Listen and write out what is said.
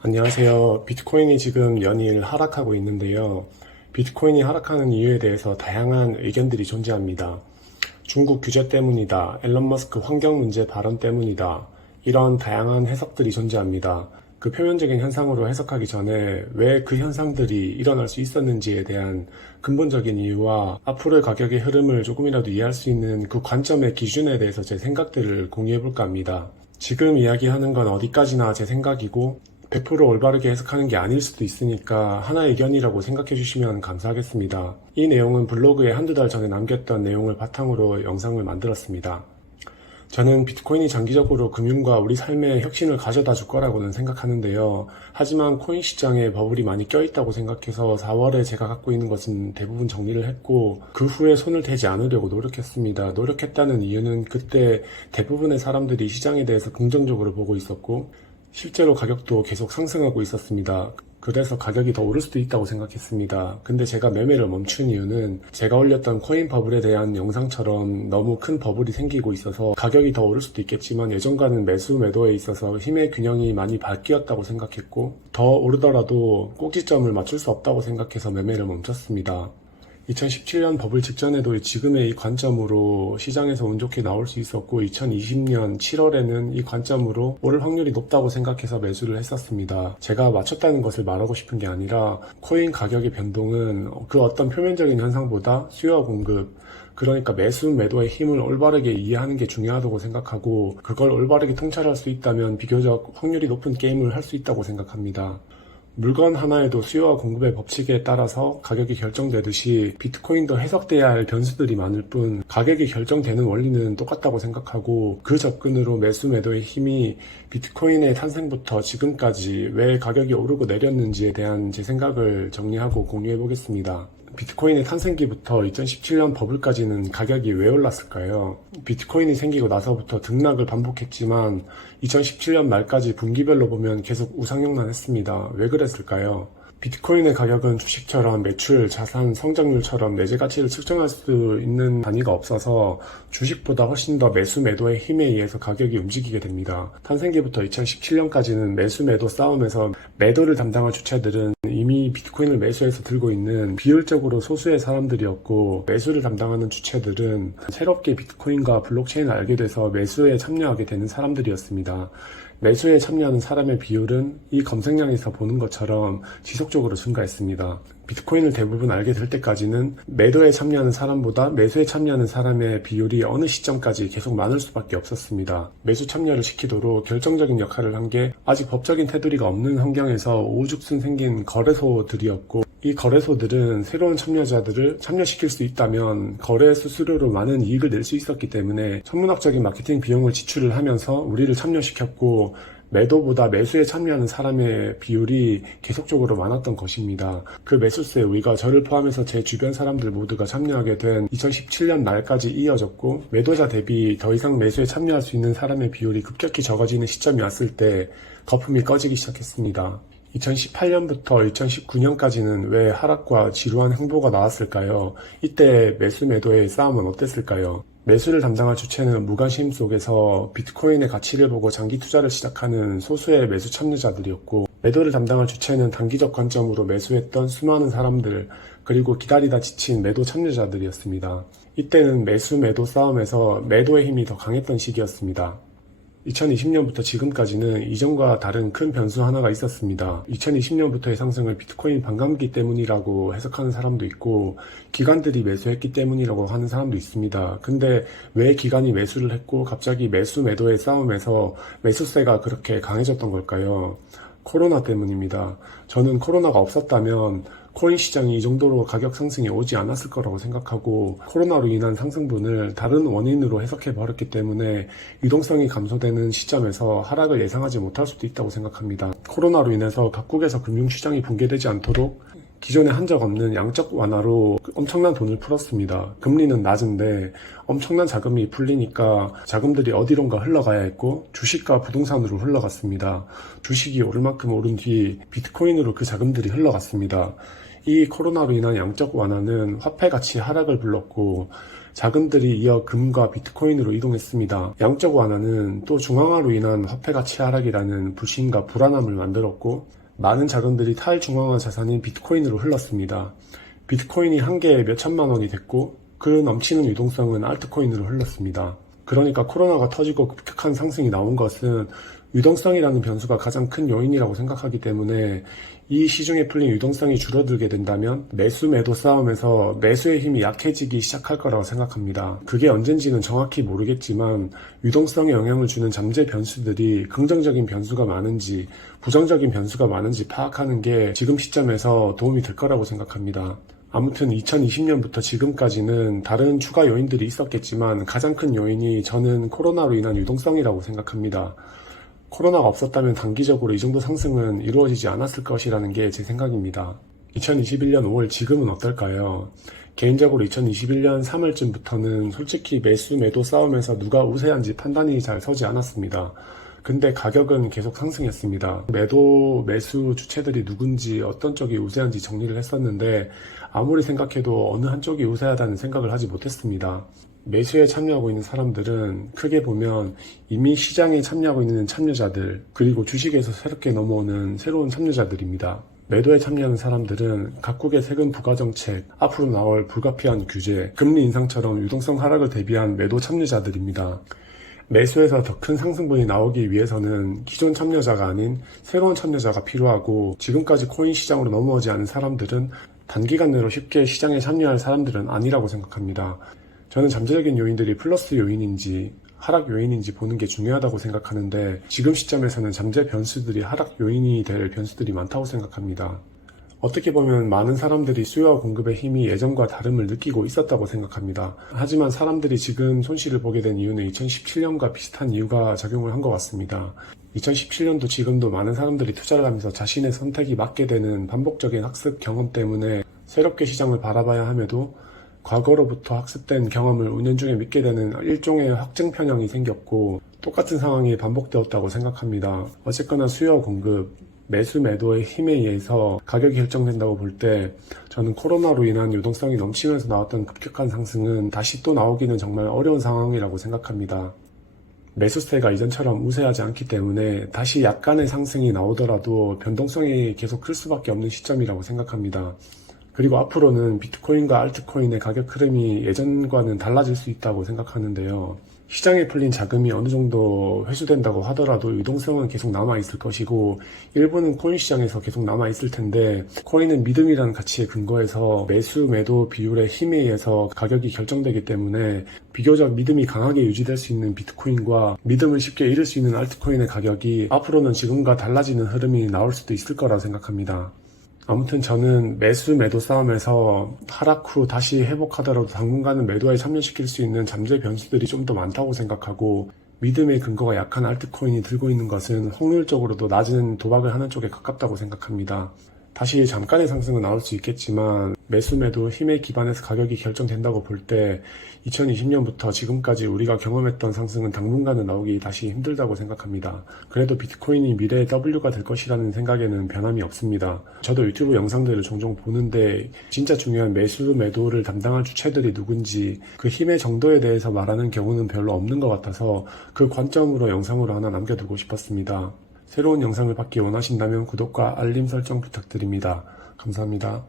안녕하세요. 비트코인이 지금 연일 하락하고 있는데요. 비트코인이 하락하는 이유에 대해서 다양한 의견들이 존재합니다. 중국 규제 때문이다. 앨런 머스크 환경 문제 발언 때문이다. 이런 다양한 해석들이 존재합니다. 그 표면적인 현상으로 해석하기 전에 왜 그 현상들이 일어날 수 있었는지에 대한 근본적인 이유와 앞으로의 가격의 흐름을 조금이라도 이해할 수 있는 그 관점의 기준에 대해서 제 생각들을 공유해 볼까 합니다. 지금 이야기하는 건 어디까지나 제 생각이고 100% 올바르게 해석하는 게 아닐 수도 있으니까 하나의 의견이라고 생각해 주시면 감사하겠습니다. 이 내용은 블로그에 한두 달 전에 남겼던 내용을 바탕으로 영상을 만들었습니다. 저는 비트코인이 장기적으로 금융과 우리 삶에 혁신을 가져다 줄 거라고는 생각하는데요. 하지만 코인 시장에 버블이 많이 껴있다고 생각해서 4월에 제가 갖고 있는 것은 대부분 정리를 했고 그 후에 손을 대지 않으려고 노력했습니다. 노력했다는 이유는 그때 대부분의 사람들이 시장에 대해서 긍정적으로 보고 있었고 실제로 가격도 계속 상승하고 있었습니다. 그래서 가격이 더 오를 수도 있다고 생각했습니다. 근데 제가 매매를 멈춘 이유는 제가 올렸던 코인 버블에 대한 영상처럼 너무 큰 버블이 생기고 있어서 가격이 더 오를 수도 있겠지만 예전과는 매수 매도에 있어서 힘의 균형이 많이 바뀌었다고 생각했고 더 오르더라도 꼭지점을 맞출 수 없다고 생각해서 매매를 멈췄습니다. 2017년 버블 직전에도 지금의 이 관점으로 시장에서 운 좋게 나올 수 있었고 2020년 7월에는 이 관점으로 오를 확률이 높다고 생각해서 매수를 했었습니다. 제가 맞췄다는 것을 말하고 싶은 게 아니라 코인 가격의 변동은 그 어떤 표면적인 현상보다 수요와 공급, 그러니까 매수 매도의 힘을 올바르게 이해하는 게 중요하다고 생각하고 그걸 올바르게 통찰할 수 있다면 비교적 확률이 높은 게임을 할 수 있다고 생각합니다. 물건 하나에도 수요와 공급의 법칙에 따라서 가격이 결정되듯이 비트코인도 해석돼야 할 변수들이 많을 뿐 가격이 결정되는 원리는 똑같다고 생각하고 그 접근으로 매수 매도의 힘이 비트코인의 탄생부터 지금까지 왜 가격이 오르고 내렸는지에 대한 제 생각을 정리하고 공유해 보겠습니다. 비트코인의 탄생기부터 2017년 버블까지는 가격이 왜 올랐을까요? 비트코인이 생기고 나서부터 등락을 반복했지만 2017년 말까지 분기별로 보면 계속 우상향만 했습니다. 왜 그랬을까요? 비트코인의 가격은 주식처럼 매출, 자산, 성장률처럼 내재 가치를 측정할 수 있는 단위가 없어서 주식보다 훨씬 더 매수 매도의 힘에 의해서 가격이 움직이게 됩니다. 탄생기부터 2017년까지는 매수 매도 싸움에서 매도를 담당할 주체들은 이미 비트코인을 매수해서 들고 있는 비율적으로 소수의 사람들이었고 매수를 담당하는 주체들은 새롭게 비트코인과 블록체인을 알게 돼서 매수에 참여하게 되는 사람들이었습니다. 매수에 참여하는 사람의 비율은 이 검색량에서 보는 것처럼 지속적으로 증가했습니다. 비트코인을 대부분 알게 될 때까지는 매도에 참여하는 사람보다 매수에 참여하는 사람의 비율이 어느 시점까지 계속 많을 수밖에 없었습니다. 매수 참여를 시키도록 결정적인 역할을 한 게 아직 법적인 테두리가 없는 환경에서 오죽순 생긴 거래소들이었고 이 거래소들은 새로운 참여자들을 참여시킬 수 있다면 거래 수수료로 많은 이익을 낼 수 있었기 때문에 천문학적인 마케팅 비용을 지출을 하면서 우리를 참여시켰고 매도보다 매수에 참여하는 사람의 비율이 계속적으로 많았던 것입니다. 그 매수세에 우리가 저를 포함해서 제 주변 사람들 모두가 참여하게 된 2017년 말까지 이어졌고 매도자 대비 더 이상 매수에 참여할 수 있는 사람의 비율이 급격히 적어지는 시점이 왔을 때 거품이 꺼지기 시작했습니다. 2018년부터 2019년까지는 왜 하락과 지루한 행보가 나왔을까요? 이때 매수 매도의 싸움은 어땠을까요? 매수를 담당할 주체는 무관심 속에서 비트코인의 가치를 보고 장기 투자를 시작하는 소수의 매수 참여자들이었고 매도를 담당할 주체는 단기적 관점으로 매수했던 수많은 사람들 그리고 기다리다 지친 매도 참여자들이었습니다. 이때는 매수 매도 싸움에서 매도의 힘이 더 강했던 시기였습니다. 2020년부터 지금까지는 이전과 다른 큰 변수 하나가 있었습니다. 2020년부터의 상승을 비트코인 반감기 때문이라고 해석하는 사람도 있고 기관들이 매수했기 때문이라고 하는 사람도 있습니다. 근데 왜 기관이 매수를 했고 갑자기 매수 매도의 싸움에서 매수세가 그렇게 강해졌던 걸까요? 코로나 때문입니다. 저는 코로나가 없었다면 코인 시장이 이 정도로 가격 상승이 오지 않았을 거라고 생각하고 코로나로 인한 상승분을 다른 원인으로 해석해 버렸기 때문에 유동성이 감소되는 시점에서 하락을 예상하지 못할 수도 있다고 생각합니다. 코로나로 인해서 각국에서 금융시장이 붕괴되지 않도록 기존에 한 적 없는 양적 완화로 엄청난 돈을 풀었습니다. 금리는 낮은데 엄청난 자금이 풀리니까 자금들이 어디론가 흘러가야 했고 주식과 부동산으로 흘러갔습니다. 주식이 오를 만큼 오른 뒤 비트코인으로 그 자금들이 흘러갔습니다. 이 코로나로 인한 양적 완화는 화폐 가치 하락을 불렀고 자금들이 이어 금과 비트코인으로 이동했습니다. 양적 완화는 또 중앙화로 인한 화폐 가치 하락이라는 불신과 불안함을 만들었고, 많은 자금들이 탈중앙화 자산인 비트코인으로 흘렀습니다. 비트코인이 한 개에 몇 천만 원이 됐고, 그 넘치는 유동성은 알트코인으로 흘렀습니다. 그러니까 코로나가 터지고 급격한 상승이 나온 것은 유동성이라는 변수가 가장 큰 요인이라고 생각하기 때문에, 이 시중에 풀린 유동성이 줄어들게 된다면 매수 매도 싸움에서 매수의 힘이 약해지기 시작할 거라고 생각합니다. 그게 언젠지는 정확히 모르겠지만 유동성에 영향을 주는 잠재 변수들이 긍정적인 변수가 많은지 부정적인 변수가 많은지 파악하는 게 지금 시점에서 도움이 될 거라고 생각합니다. 아무튼 2020년부터 지금까지는 다른 추가 요인들이 있었겠지만 가장 큰 요인이 저는 코로나로 인한 유동성이라고 생각합니다. 코로나가 없었다면 단기적으로 이 정도 상승은 이루어지지 않았을 것이라는 게 제 생각입니다. 2021년 5월 지금은 어떨까요? 개인적으로 2021년 3월쯤부터는 솔직히 매수 매도 싸움에서 누가 우세한지 판단이 잘 서지 않았습니다. 근데 가격은 계속 상승했습니다. 매도 매수 주체들이 누군지 어떤 쪽이 우세한지 정리를 했었는데 아무리 생각해도 어느 한쪽이 우세하다는 생각을 하지 못했습니다. 매수에 참여하고 있는 사람들은 크게 보면 이미 시장에 참여하고 있는 참여자들, 그리고 주식에서 새롭게 넘어오는 새로운 참여자들입니다. 매도에 참여하는 사람들은 각국의 세금 부과 정책, 앞으로 나올 불가피한 규제, 금리 인상처럼 유동성 하락을 대비한 매도 참여자들입니다. 매수에서 더 큰 상승분이 나오기 위해서는 기존 참여자가 아닌 새로운 참여자가 필요하고, 지금까지 코인 시장으로 넘어오지 않은 사람들은 단기간 내로 쉽게 시장에 참여할 사람들은 아니라고 생각합니다. 저는 잠재적인 요인들이 플러스 요인인지 하락 요인인지 보는 게 중요하다고 생각하는데, 지금 시점에서는 잠재 변수들이 하락 요인이 될 변수들이 많다고 생각합니다. 어떻게 보면 많은 사람들이 수요와 공급의 힘이 예전과 다름을 느끼고 있었다고 생각합니다. 하지만 사람들이 지금 손실을 보게 된 이유는 2017년과 비슷한 이유가 작용을 한 것 같습니다. 2017년도 지금도 많은 사람들이 투자를 하면서 자신의 선택이 맞게 되는 반복적인 학습 경험 때문에 새롭게 시장을 바라봐야 함에도 과거로부터 학습된 경험을 운연 중에 믿게 되는 일종의 확증 편향이 생겼고, 똑같은 상황이 반복되었다고 생각합니다. 어쨌거나 수요와 공급, 매수 매도의 힘에 의해서 가격이 결정된다고 볼 때, 저는 코로나로 인한 유동성이 넘치면서 나왔던 급격한 상승은 다시 또 나오기는 정말 어려운 상황이라고 생각합니다. 매수세가 이전처럼 우세하지 않기 때문에 다시 약간의 상승이 나오더라도 변동성이 계속 클 수밖에 없는 시점이라고 생각합니다. 그리고 앞으로는 비트코인과 알트코인의 가격 흐름이 예전과는 달라질 수 있다고 생각하는데요. 시장에 풀린 자금이 어느 정도 회수된다고 하더라도 유동성은 계속 남아있을 것이고, 일부는 코인 시장에서 계속 남아있을 텐데, 코인은 믿음이라는 가치에 근거해서 매수 매도 비율의 힘에 의해서 가격이 결정되기 때문에 비교적 믿음이 강하게 유지될 수 있는 비트코인과 믿음을 쉽게 잃을 수 있는 알트코인의 가격이 앞으로는 지금과 달라지는 흐름이 나올 수도 있을 거라 생각합니다. 아무튼 저는 매수 매도 싸움에서 하락 후 다시 회복하더라도 당분간은 매도에 참여시킬 수 있는 잠재 변수들이 좀 더 많다고 생각하고, 믿음의 근거가 약한 알트코인이 들고 있는 것은 확률적으로도 낮은 도박을 하는 쪽에 가깝다고 생각합니다. 다시 잠깐의 상승은 나올 수 있겠지만 매수 매도 힘에 기반해서 가격이 결정된다고 볼 때 2020년부터 지금까지 우리가 경험했던 상승은 당분간은 나오기 다시 힘들다고 생각합니다. 그래도 비트코인이 미래의 W가 될 것이라는 생각에는 변함이 없습니다. 저도 유튜브 영상들을 종종 보는데 진짜 중요한 매수 매도를 담당할 주체들이 누군지 그 힘의 정도에 대해서 말하는 경우는 별로 없는 것 같아서 그 관점으로 영상으로 하나 남겨두고 싶었습니다. 새로운 영상을 받기 원하신다면 구독과 알림 설정 부탁드립니다. 감사합니다.